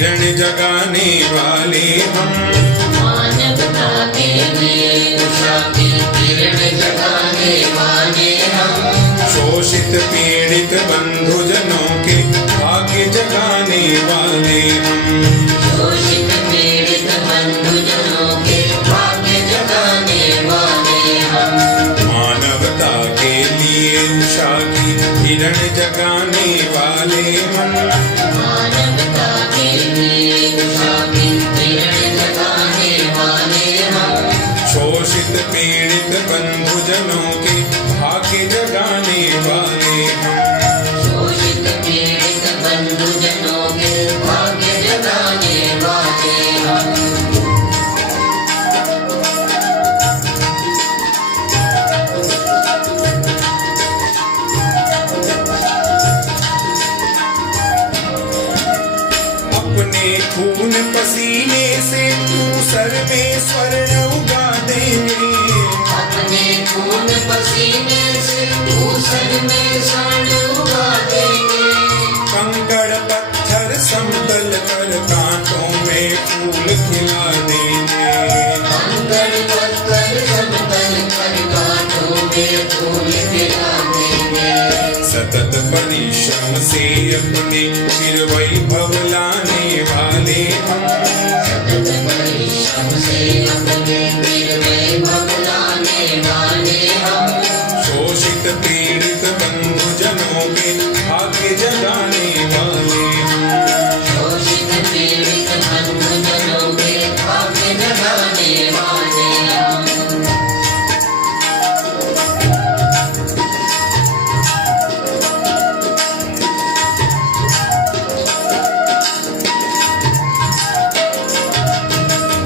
किरण जगाने वाले हम। मानवता के लिए उषा की किरण जगाने वाले हम। शोषित पीड़ित बंधुजनों के भाग्य जगाने वाले हम। शोषित पीड़ित बंधुजनों के भाग्य जगाने वाले हम। मानवता के लिए उषा की किरण जगाने वाले हम। मानवता के लिए उषा की किरण जगाने वाले हम। शोषित पीड़ित बंधुजनों के भाग्य जगाने वाले हम। शोषित पीड़ित बंधुजनों के भाग्य जगाने वाले हम। अपने खून पसीने से तू सर में स्वर्ण उगा देंगे। अपने खून पसीने से भूषण में स्वर्ण उगा देंगे। कंकड़ पत्थर समतल कर कांटों में फूल खिला देंगे। कंकड़ पत्थर समतल कर कांटों में फूल खिला देंगे। सतत परिश्रम से अपने चिर वैभव लाने वाले हम। सतत परिश्रम से अपने चिर वैभव लाने वाले हम। शोषित पीड़ित बंधुजनों के भाग्य जगाने वाले हम। शोषित पीड़ित बंधुजनों के भाग्य जगाने वाले हम।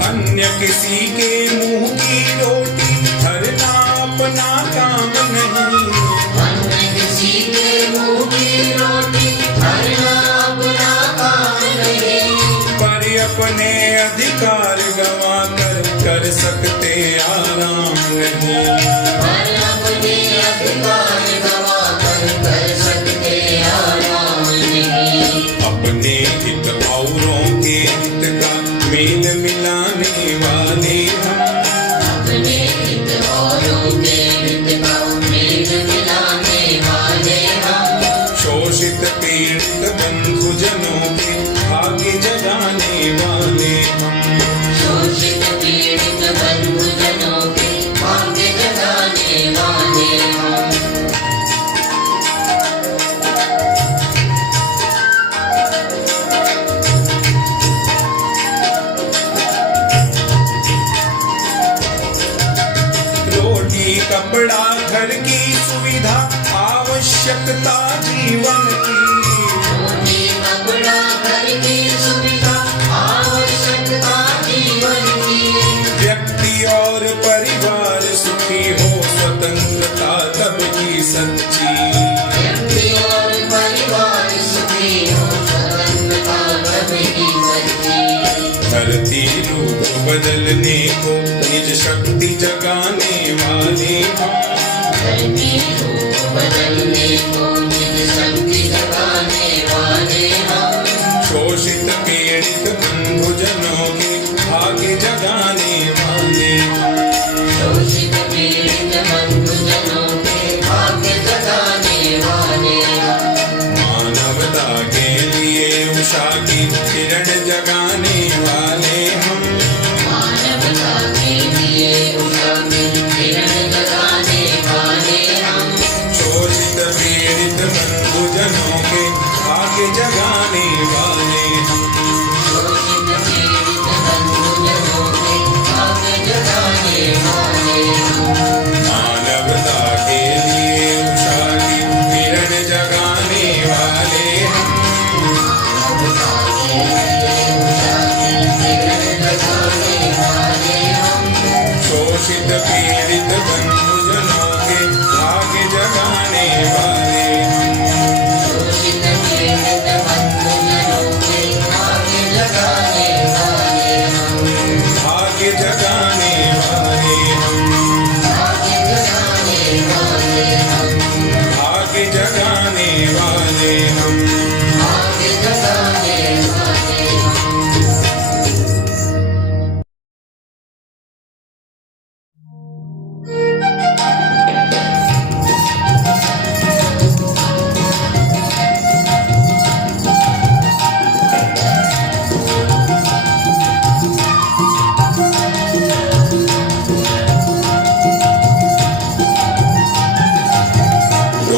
अन्य किसी के मुंह की रोटी भरना अपना काम नहीं। अन्य किसी के मुंह की रोटी भरना अपना काम नहीं। पर अपने अधिकार गवा कर सकते आराम नहीं। पर अपने अधिकार गवा कर सकते आराम नहीं। अपने हित औरों के हित का मेल मिलाने वाले हम। अपने हित औरों के हित का मेल मिलाने वाले हम। शोषित पीड़ित बंधुजनों के भाग्य जगाने वाले हम। शोषित पीड़ित बंधुजनों के भाग्य जगाने वाले हम। रोटी कपड़ा घर की सुविधा आवश्यकता जीवन की। रोटी कपड़ा घर की सुविधा आवश्यकता जीवन की। व्यक्ति और परिवार सुखी हो स्वतंत्रता तब की सच्ची। व्यक्ति और परिवार सुखी हो स्वतंत्रता तब की सच्ची। धरती रूप बदलने को निज शक्ति जगाने वाले हम। धरती रूप बदलने को निज शक्ति जगाने वाले हम। शोषित पीड़ित बंधुजनों के भाग्य जगाने वाले हम। शोषित पीड़ित बंधुजनों के भाग्य जगाने वाले हम। मानवता के लिए उषा की किरण जगाने वाले हम। मानवता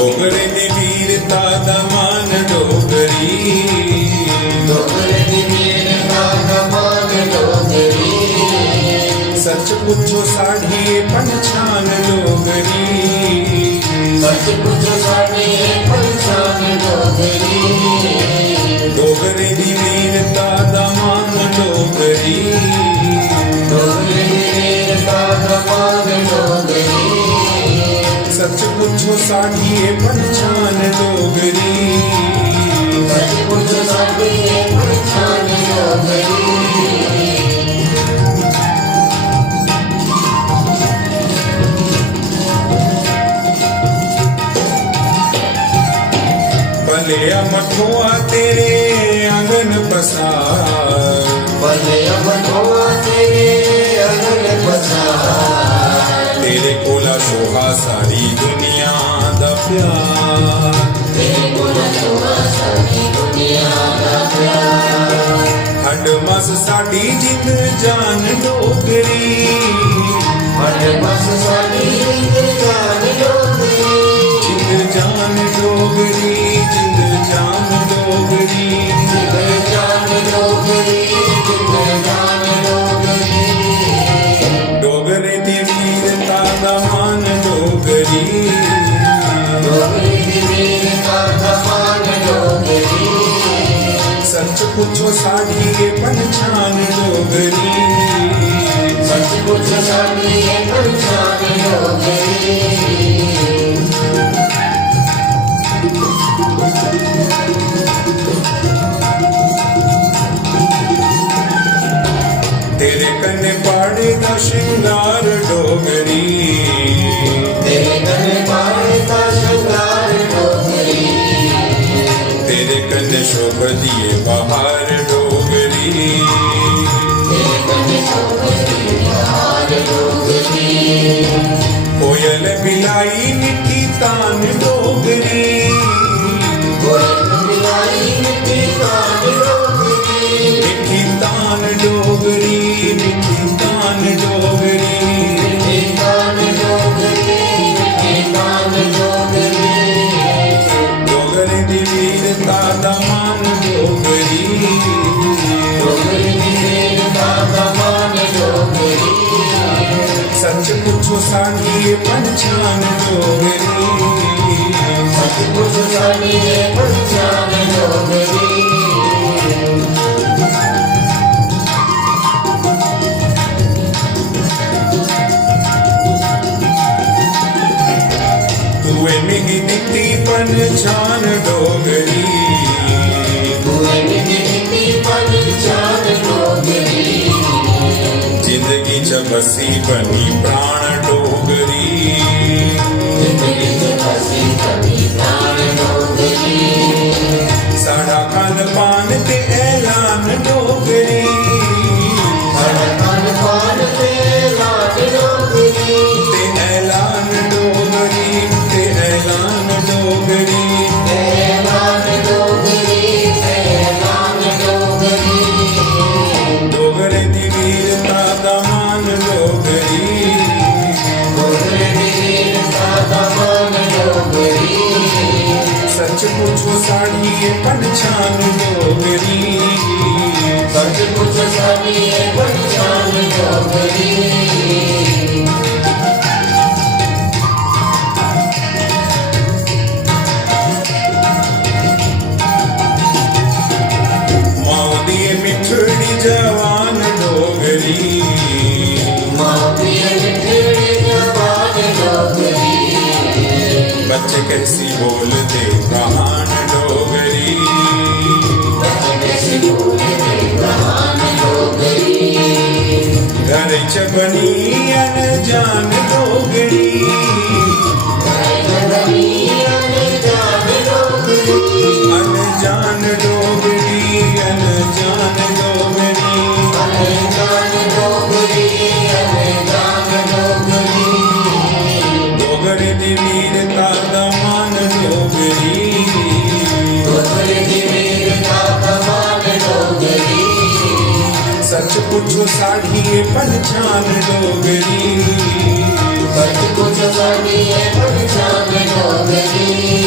डोगरे दी वीरता दा मान डोगरी डोगरे दी वीरता दा मान डोगरी सच पुछो साढ़ी पंछान डोगरी सच पुछो साढ़ी पंछान डोगरी डोगरे दी वीरता दा मान डोगरी डोगरे दी वीरता दा मान डोगरी सच पुछो साढ़ी पंछान डोगरी सच पुछो साढ़ी पंछान डोगरी भले मठुआ तेरे आंगन पसार भले मठुआ तेरे आंगन पसार तेरे कोला शोभा सारी दुनिया दा प्यार तेरे कोला शोभा सारी दुनिया दा प्यार हड मस साडी जिंद जान डोगरी हड मस साडी जिंद जान डोगरी जिंद जान डोगरी जिंद जान डोगरी जिंद जान डोगरी जिंद जान डोगरी डोगरे दी वीरता दा मान डोगरी डोगरे दी वीरता दा मान डोगरी सच पुछो साड़ी पंछान डोगरी सच पुछो साड़ी पंछान डोगरी तेरे कन्ने पाड़े दा श्रृंगार डोगरी तेरे कन्ने पाड़े दा श्रृंगार डोगरी तेरे कन्ने शोभ दिए बहार डोगरी तेरे कन्ने शोभ दिए बहार डोगरी कोयल बिलाई मिठी तान डोगरी कोयल बिलाई मिठी तान डोगरी मिठी तान डोगरी मिठी तान डोगरी मिठी तान डोगरी मिठी तान डोगरी डोगरे दी वीरता दा मान डोगरी डोगरे दी वीरता दा मान डोगरी सच पुछो साड़ी पंछान डोगरी सच पुछो साड़ी पंछान डोगरी तुए मिगी दित्ती पंछान डोगरी तुए मिगी दित्ती पंछान डोगरी जिंदगी च बसी बनी प्राण डोगरी जिंदगी च बसी बनी प्राण डोगरी साड़ा खान पान ते ऐलान डोगरी साड़ा खान पान ते ऐलान डोगरी ते ऐलान डोगरी ते ऐलान डोगरी ऐलान डोगरी ऐलान डोगरी डोगरे दी वीरता दा मान डोगरी डोगरे दी वीरता दा मान डोगरी सच पुछो साड़ी पंछान डोगरी सच पुछो साड़ी पंछान डोगरी माओ दी मिठड़ी जवान डोगरी माँ पिए मिठड़ी जवान डोगरी बच्चे कैसी बोलते कहान डोगरी बच्चे कैसे बोलते कहान डोगरी घर च बनी अनजान डोगरी जननी अनजान डोगरी अनजान डोगरी अनजान डोगरी अनजान डोगरी अनजान डोगरी डोगरे दी वीरता दा मान डोगरी डोगरे दी वीरता दा मान डोगरी सच पुछो साड़ी पंछान डोगरी सच पुछो साड़ी पंछान डोगरी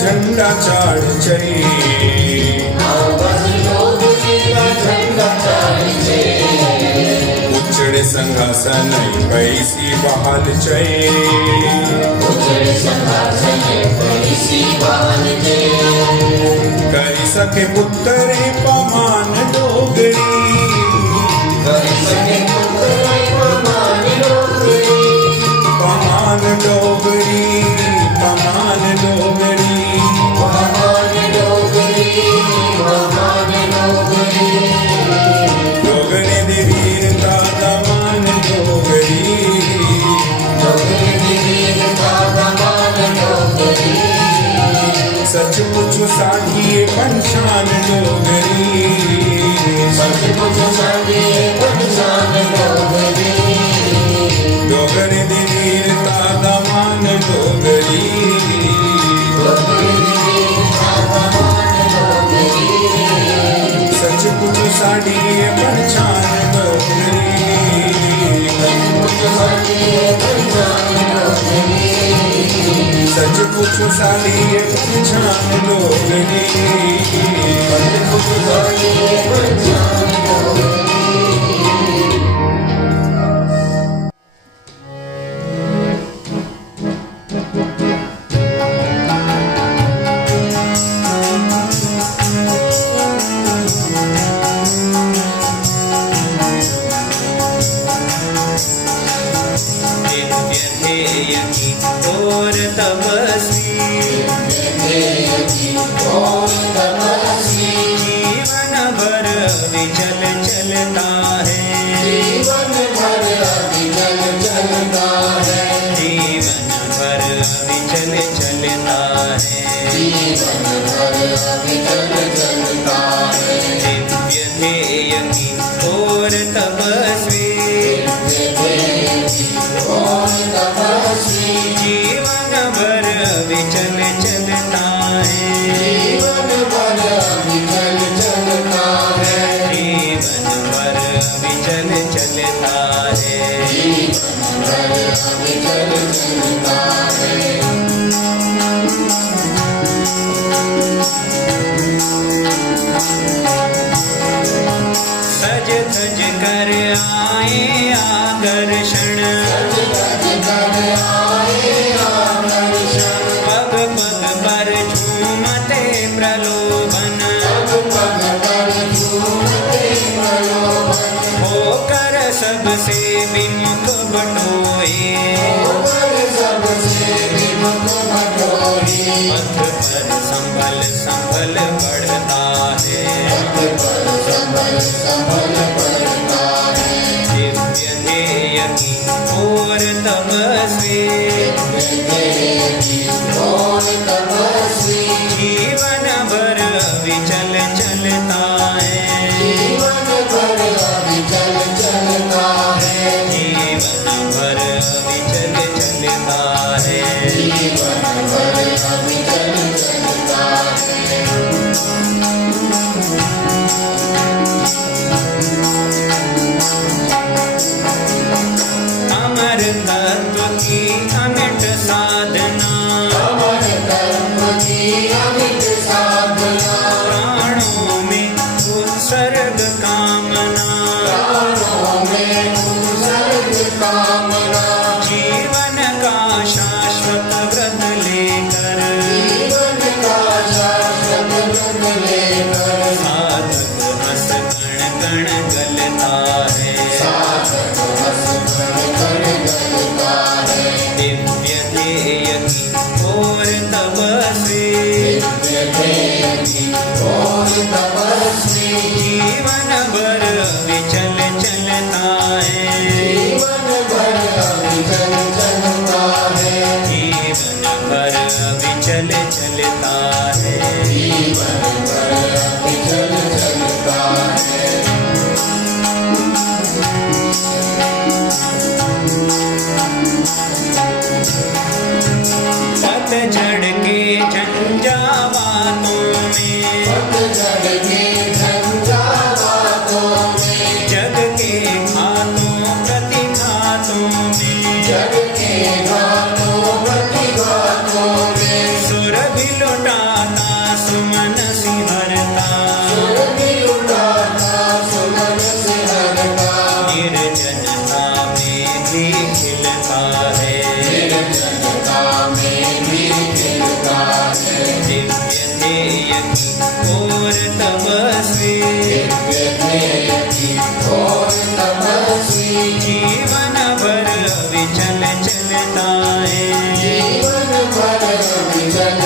झंडा चाड़ उचड़े संघासन पैसी बहाल करी सके पुत्र पमान डोगरी पमान डोगरी पमान डोगरी डोगरे दे वीरता दमान डोगरी सच मुच साढ़िए पंछान डोगरी डोगरे दे वीरता दमान डोगरी सच कुछ साड़िए पंछान डोगरी सच कुछ साड़िए पंछान डोगरी और तपस्वी जीवन भर विचल चलता है जीवन भर विचल चलता है दिव्य ध्येय की और तपस्वी जीवन भर विचल चलता है जीवन भर विचल चलता है सज धज कर आए आकर्षण पग पग पर झूमते प्रलोभन होकर सबसे विमुख बटोए पथ पर संभल संभल बढ़ता है दिव्य ध्येय की और तपस्वी जीवन भर विचल चलता है जीवन भर विचल चलता अमर तत्व की अमिट साधना प्राणों में उत्सर्ग कामना जीवन का शाश्वत व्रत लेकर साधक हंस कण कण गलता है दिव्य ध्येय की और तपस्वी जीवन भर विचल चलता है जीवन भर विचल चलता है पतझड़ के झंझावातों में सुमन सिहरता निर्जनता में भी खिलता है दिव्य ध्येय की ओर तपस्वी जीवन भर अविचल चलता है जीवन भर अविचल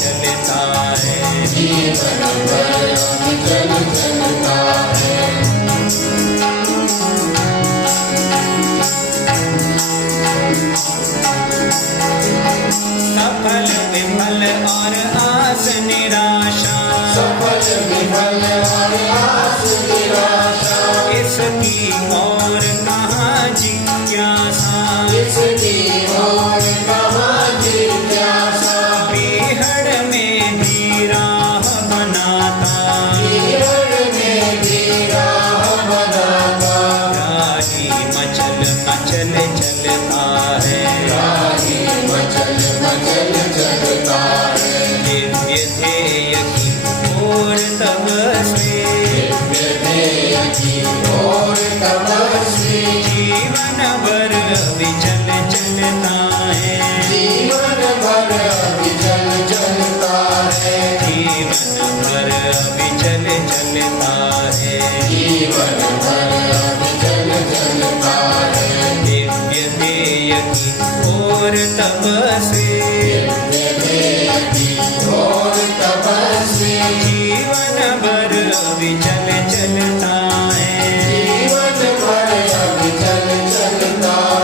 चलता है सफल विफल और आस निराशा इसकी और कहाँ जिज्ञासा बीहड़ में भी राह बनाता राही मचल मचल चलता है दिव्य ध्येय की ओर तपस्वी जीवन भर विचल चलता है जीवन भर विचल चलता है दिव्य ध्येय की ओर तपस्वी जीवन भर विचल चलता है जीवन भर विचल चलता है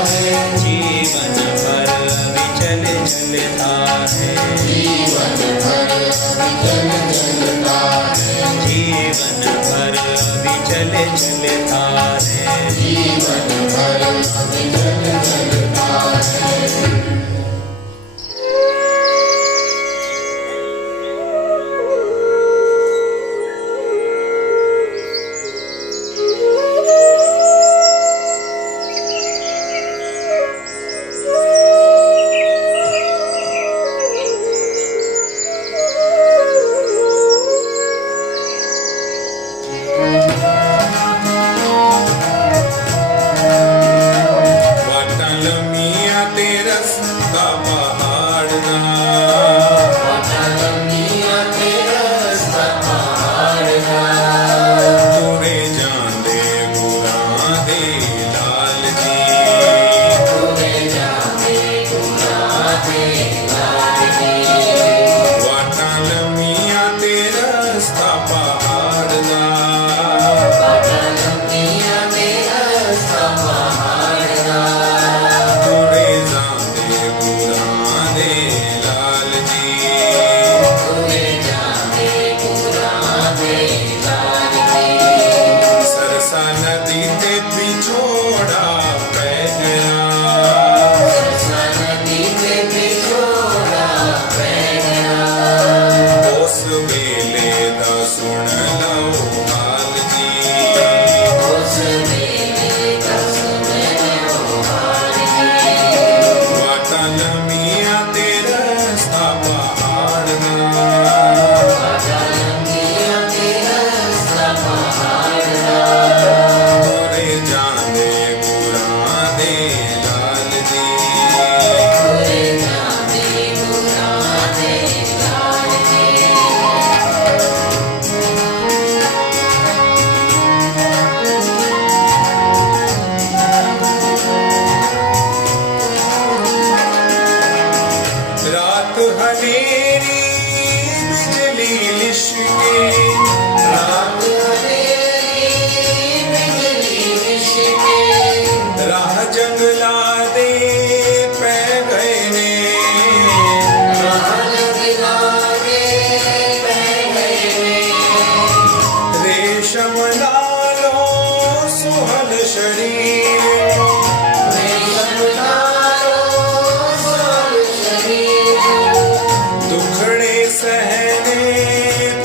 सहने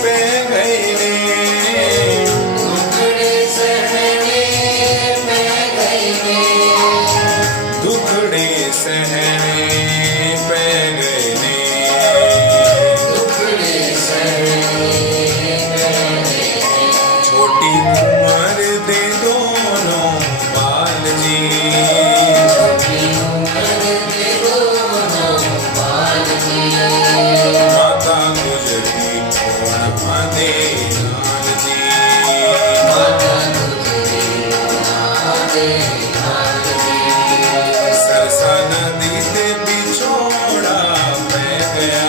पे गए माता गुजरी पूर्णिमा दे लाल जी सरसा नदी ते बिछोड़ा पै गया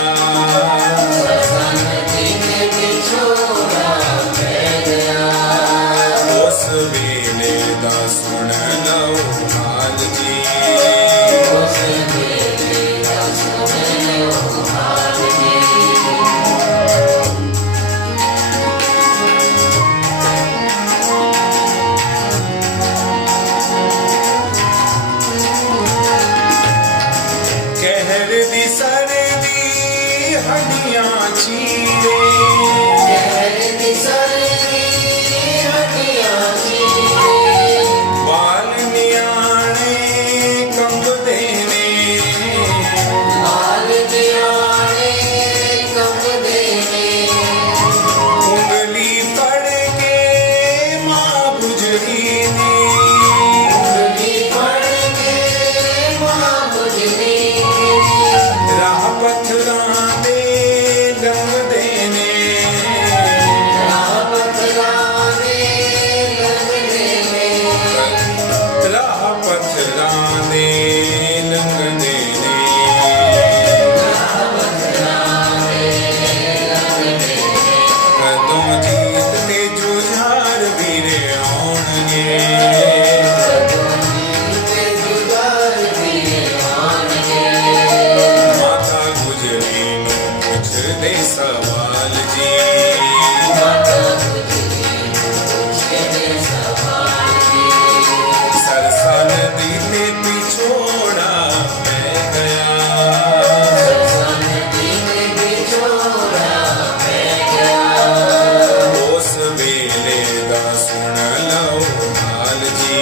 उस वेले दा सुन लो हाल जी कहर दी सरदी हड्डियां चीरे बाल नियाणे कंबदे ने उंगली फड़ के मां गुजरी ने राह पत्थरां दे लंघदे ने राह पत्थरां दे लंघदे ने कदों जीत ते जुझार वीरे आउणगे माता गुजरी नूं पुछदे सवाल जी सरसा नदी ते पिछोड़ा पै गया उस वेले दा सुन लो हाल जी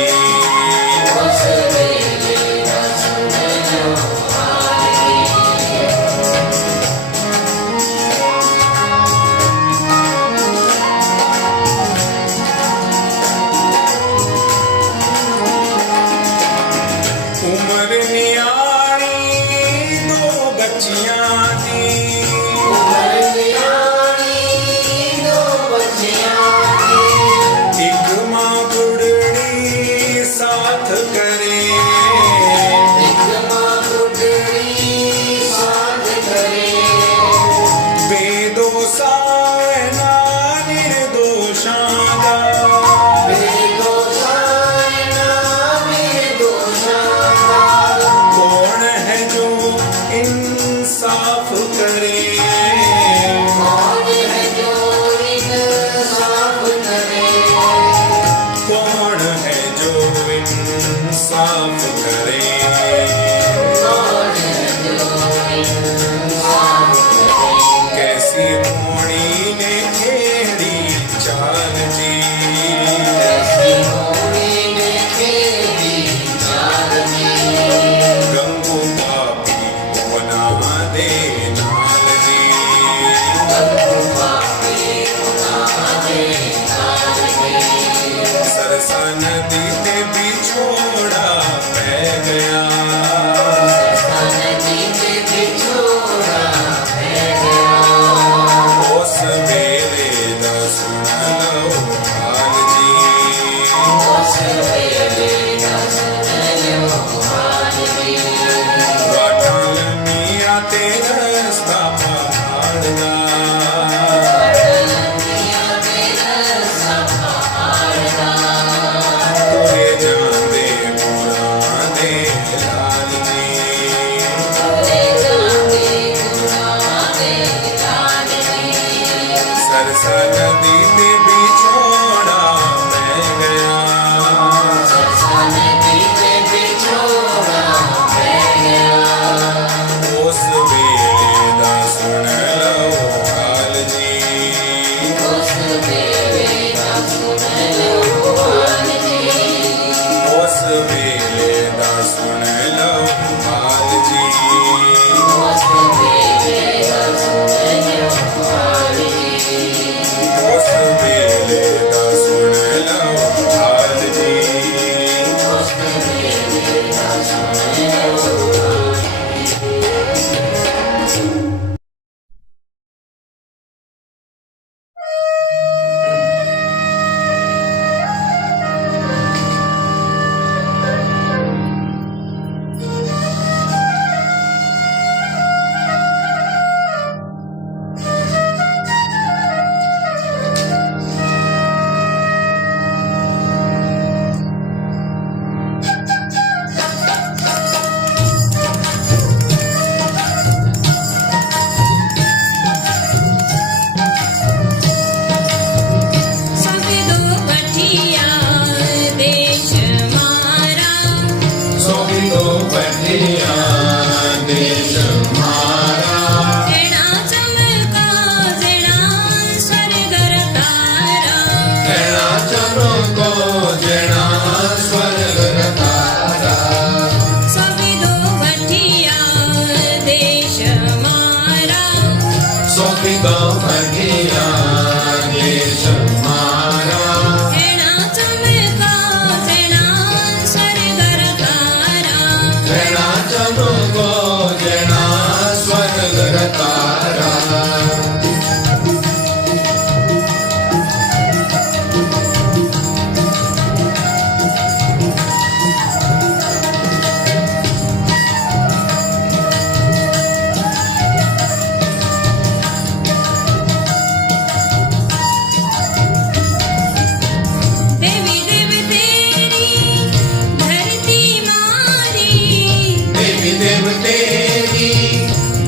उम्र नियाणी दो बच्चियां दी एक मां बुढ़ड़ी साथ करे बेदोसा ना निर्दोषां दा कौन है जो इंसाफ करे कौन है जो इंसाफ करे कैसी मोड़ी ने खेड़ी चाल जी गंगू पापी बना दे नाल जी सरसा नदी ते बिछोड़ा पै गया उस वेले दा सुन लो हाल जी वाटल मिया ते रस्ता पहाड़ दा तुरे जांदे मोरा दे लाल जी सरसा नदी ते बिछोड़ा पै गया उस वेले दा सुन लो हाल जी उस वेले दा सुन लो हाल जी उस गो बढ़िया देश मारा एना चमका जेना स्वर्गर तारा जना चमको जना स्वर्ग तारा देवी देव तेरी धरती मारी देवी देव तेरी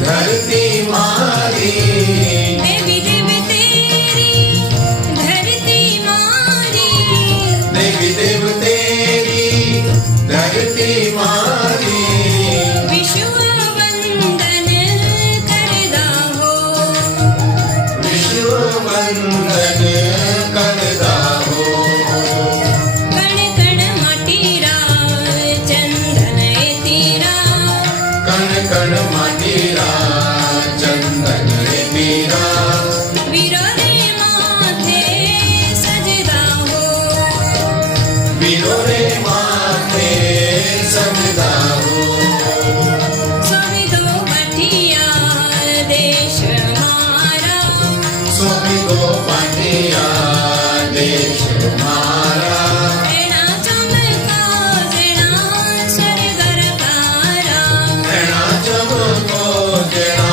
धरती मारी देवी देव तेरी धरती मारी देवी देव तेरी धरती मारी विश्व वंदन करदा हो विश्व वंदन करदा हो कण कण माटीरा चंदन तीरा कण कण माटीरा चंदन मीरा वीरो रे माथे सजदा हो वीरो रे माथे सजदा हो स्वामी दो बटिया देश मारा स्वामी गो पाटिया देश मारा एना चमका जेना स्वर्गर तारा जना चमको जना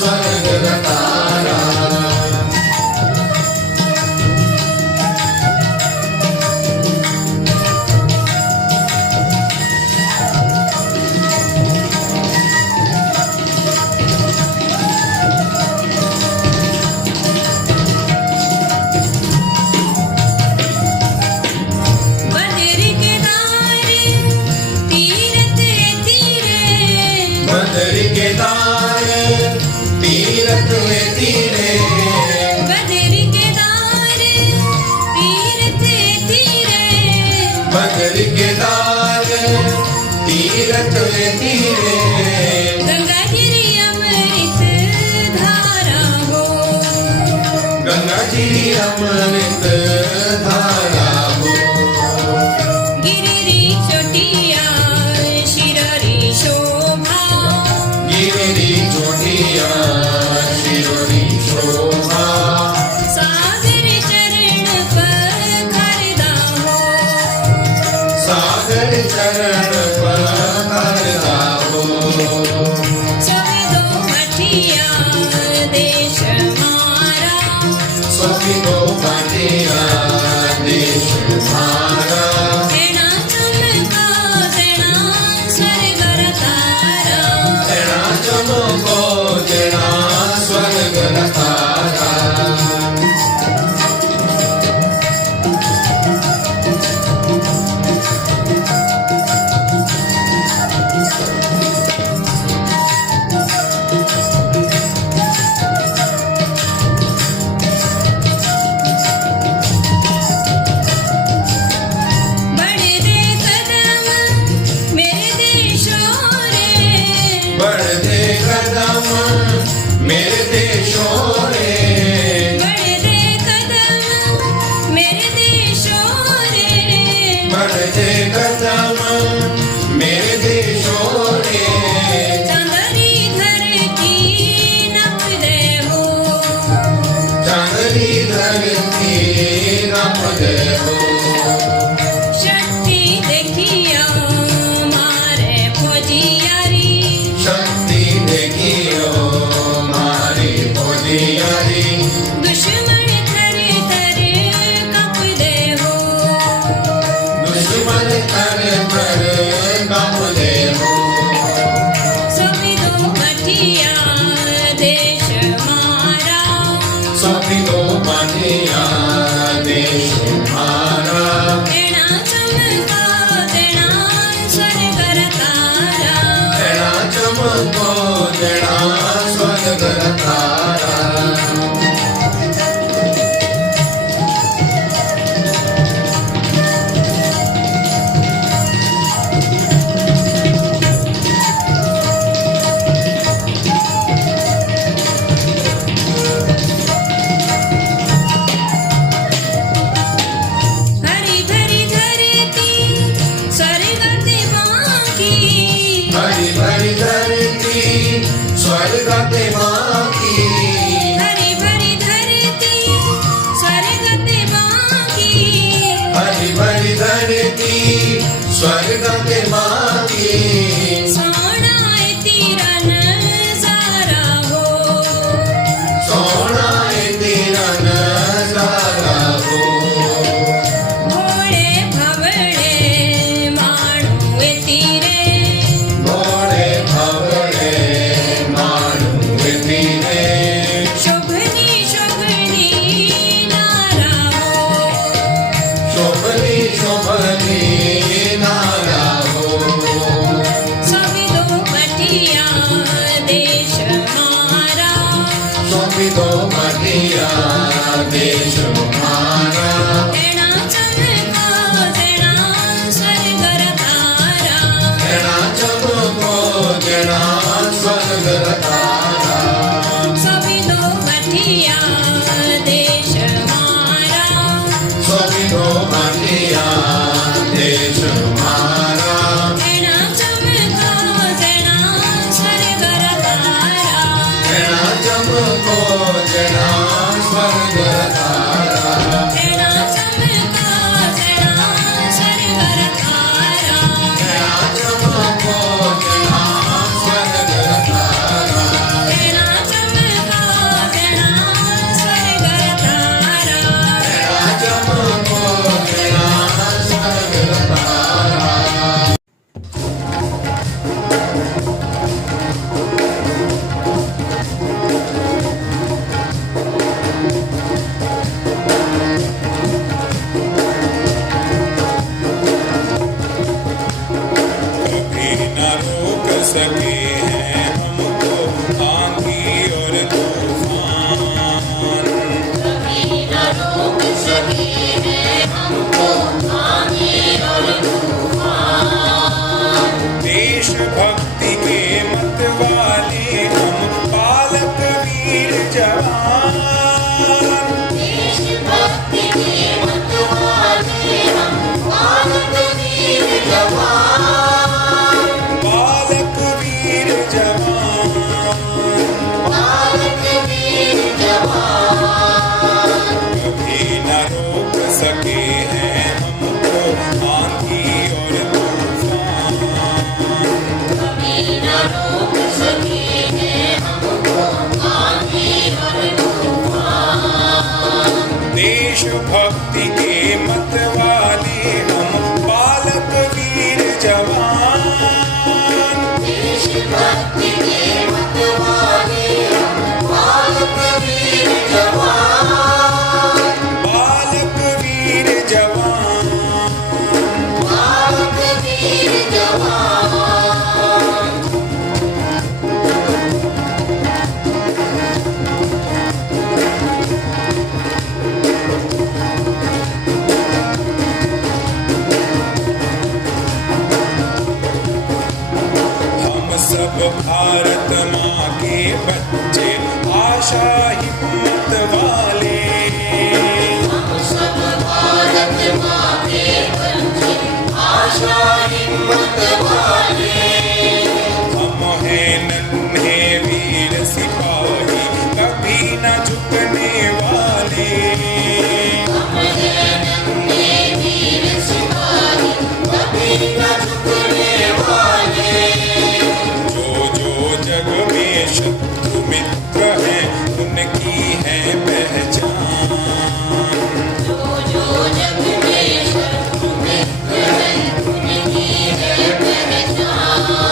स्वर्ग तारा बदरी के दारे तीरथ तीरे बदरी के तार तीरथ में तीरे बदरी के दारे तीरथ तीरे बदरी के तार तीरथ में तीरे गंगा गिरी अमृत धारा हो गंगा जी अमृत धारा हो गिरिरी चोटिया शिरोरी शोभा गिरी चोटिया शिरोरी शोभा सागर चरण पखारदा हो सागर चरण पर करदा हो स्वामी दो बटिया देश मारा स्वामी गो पाटिया देश मारा एना चमका जेना स्वर्गर तारा जना चमको जना स्वर्ग तारा बड़े दे कदम मेरे देशों रे बढ़ते कदम मेरे देशों रे बड़े दे कदम मेरे देशों रे बढ़ते कदम मेरे देशों रे चंदरी धरती नप दे हो चांदनी धरती नप दे हो शक्ति देखिया मारे फौजियारी शक्ति देखियो मारी बोलियारी दुश्मन थर थर कप दे हो दुश्मन कर कर कप दे हो स्वामी दो बटिया देश मारा स्वामी गो पाटिया देश मारा एना चमका जेना स्वर्गर तारा जना चमको जना स्वर्ग तारा स्वर्गते माँ की हरी भरी धरती स्वर्गते माँ की हरी भरी धरती स्वर्गते माँ की सोनाए तेरा नजारा हो सोना है तेरा नजारा हो भोळे भवळे माणूए तीरे मोड़े भवड़े मानू तेरे शोभनी शोभनी नारा हो शोभनी शोभनी नारा हो सविदो मठिया देश मारा शोभितो मटिया देश हमारा एणा चमका जेणा स्वर्गर तारा एना चमको जना स्वर्ग तारा सविदो मठिया देश मारा शोभितो मटिया देश हमारा एणा चमका जेणा स्वर्गर तारा एना चमको जना स्वर्ग तारा एणा चमका जेणा स्वर्गर तारा एना चमको जना स्वर्ग तारा एणा चमका जेणा स्वर्गर तारा एना चमको जना स्वर्ग तारा कभी न रोक सके हैं हमको आंधी और तूफान देशभक्ति के मत वाले हम पालक वीर जवान बालक वीर जवान कभी न रोक सके हैं हमको आंधी और तूफान देशभक्ति के मत वाले हम बालक वीर जवान बालक वीर जवान हम सब भारत माँ के बच्चे आशा हिम्मत वाले हम हैं नन्हे वीर सिपाही कभी न झुकने वाले जो जो जग में शत्रु मित्र हैं उनकी है पहचान जग में शत्रु मित्र हैं उनकी है पहचान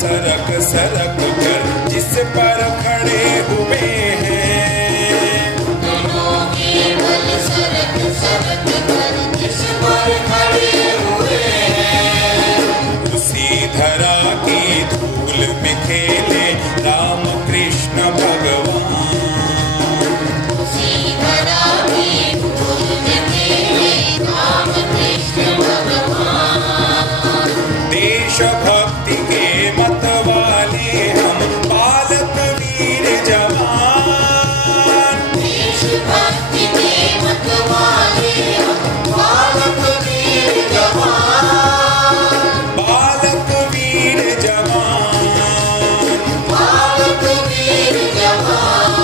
सरक सरक कर जिस पर खड़े हुए हैं, दोनों केवल सरक सरक कर जिस पर खड़े हुए हैं, उसी धरा की धूल में खेले राम कृष्ण भगवान। उसी धरा की धूल में खेले राम कृष्ण भगवान। देश भक्ति के मत वाले हम बालक वीर जवान, देश भक्ति के मत वाले हम बालक वीर जवान, बालक वीर जवान। बालक वीर जवान।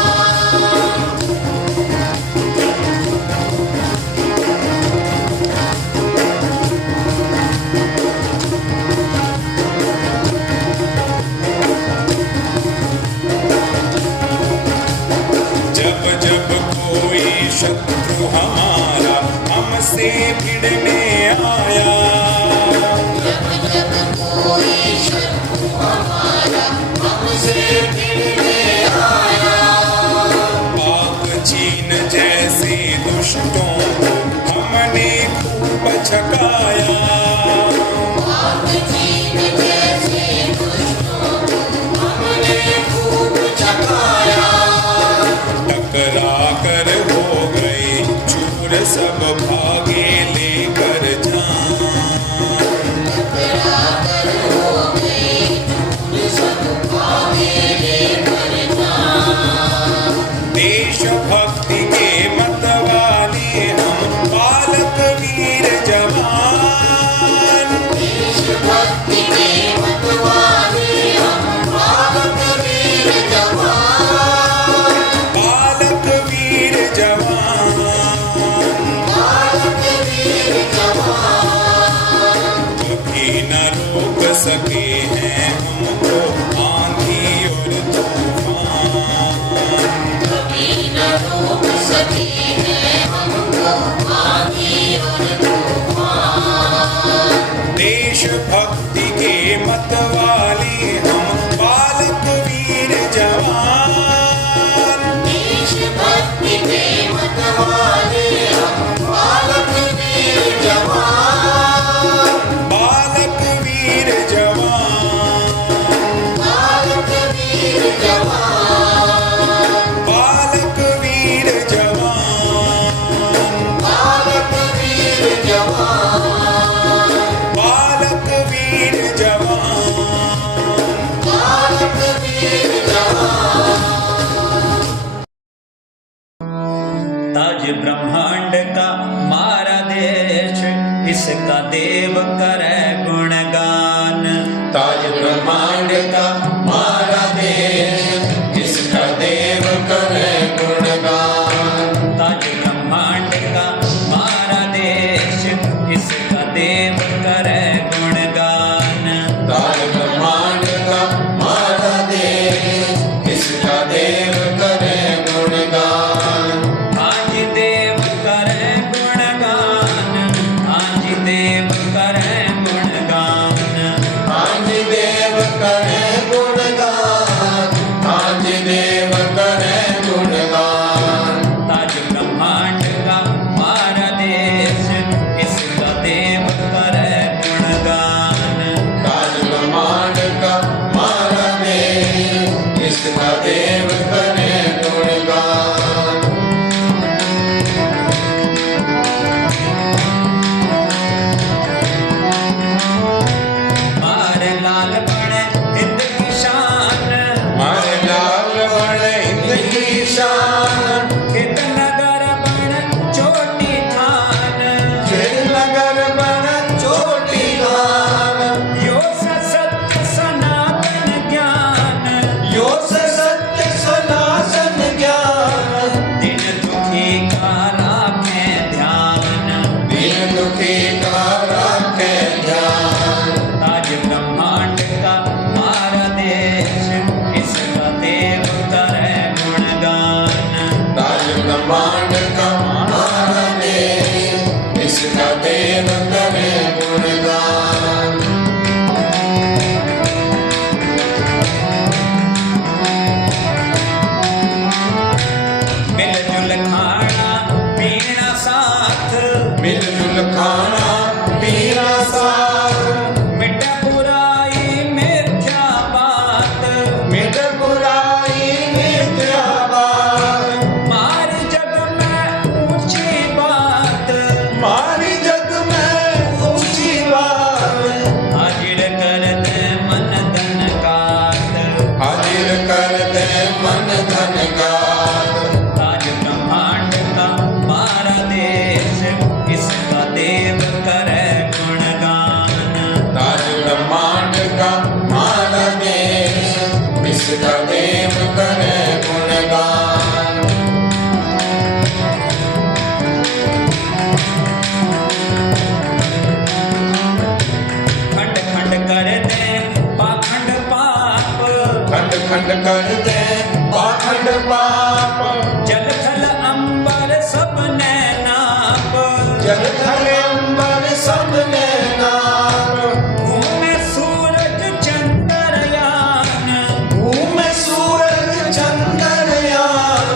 जब जब कोई शत्रु हमारा हमसे भिड़ने आया, जब जब कोई शत्रु हमारा हमसे भिड़ने आया, पाक चीन जैसे दुष्टों को हमने खूब छकाया, पाक चीन जैसे दुष्टों को हमने खूब छकाया, टकरा कर हो गए चूर सब भागे लेकर जान, टकरा कर हो गए चूर सब भागे लेकर जान। देश भक्ति के मत वाले हम बालक वीर जवान, देश भक्ति के मत वाले हम बालक वीर जवान, बालक वीर जवान। बालक वीर जवान। कभी न रोक सके हैं हमको आंधी और तूफान, कभी न रोक सके हैं हमको आंधी और तूफान। देश भक्ति के मत वाले हम बालक वीर जवान, देश भक्ति के मत वाले हम बालक वीर जवान, बालक वीर जवान, बालक वीर जवान, बालक वीर जवान, बालक वीर जवान, बालक वीर जवान। बालक वीर जवान। ताज ब्रह्मांड का मारा देश, इसका देव करे गुणगान। ताज ब्रह्मांड का मारा देश, इसका देव करे गुणगान। ताज ब्रह्मांड का मारा देश, इसका देव करे गुणगान। ताज ब्रह्मांड का मारा देश, इसका देव करे गुणगान। आज देव करे गुणगान, आज देव करे मिलजुल खाना पीना साथ, मिट बुराई मिथ्या बात, मिट बुराई मिथ्या बात, मारी जग में ऊंची बात, मारी जग में ऊंची बात, हाजिर कर दे मन धन गात, हाजिर कर दे मन धन गात, ताज ब्रह्मांड का मारा देश, इसका देव करे गुणगान। ताज ब्रह्मांड का मारा देश, इसका देव करे गुणगान। खंड खंड कर दे पाखंड पाप, खंड खंड कर दे पाखंड पाप, जल थल अंबर सब ने नाप, जल थल अंबर सब ने नाप, घूमे सूरज चंद्रयान, घूमे सूरज चंद्रयान,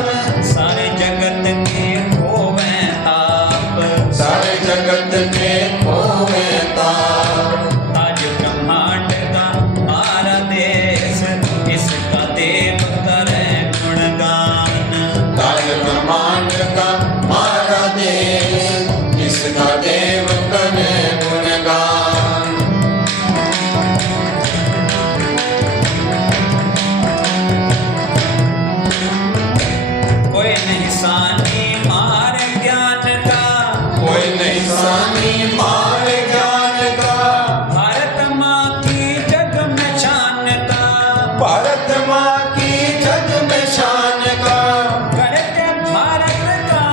सारे जगत के होवे ताप, सारे जगत के होवे ताप, ताज ब्रह्मांड का मारा देश, इसका देव करे गुणगान। ताज ब्रह्मांड का मारा देश, इसका देव करे गुणगान। कोई नहीं सानी मार ज्ञान का, कोई नहीं सानी मार ज्ञान का, भारत माँ की जग में शान का, भारत माँ की जग में शान का, करके भारत का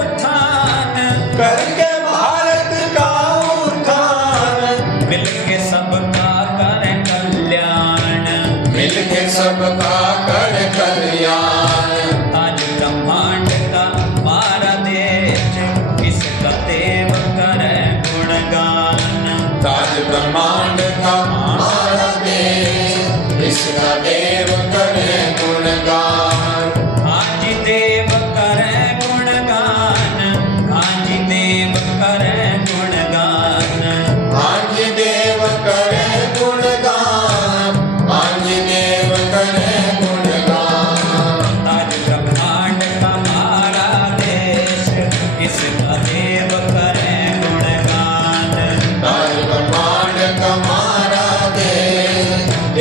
उत्थान, करके भारत का उत्थान, मिलके सबका करे कल्याण, मिलके सबका कर कल्याण। ताज ब्रह्मांड का मारा देश, इसका देव करे गुणगान। ताज ब्रह्मांड का मारा देश, इसका देव करे गुणगान। आज देव करे गुणगान, आज देव करे गुणगान, आज देव करे गुणगान, आज देव करे गुणगान। ताज ब्रह्मांड का मारा देश, इसका देव करे गुणगान। ताज ब्रह्मांड का मारा देश,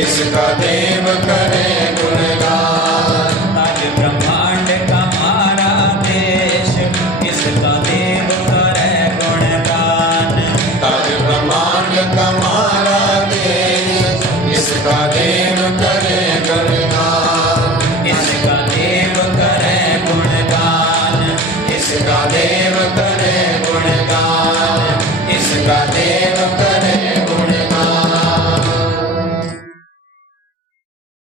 इसका देव करे गुणगान।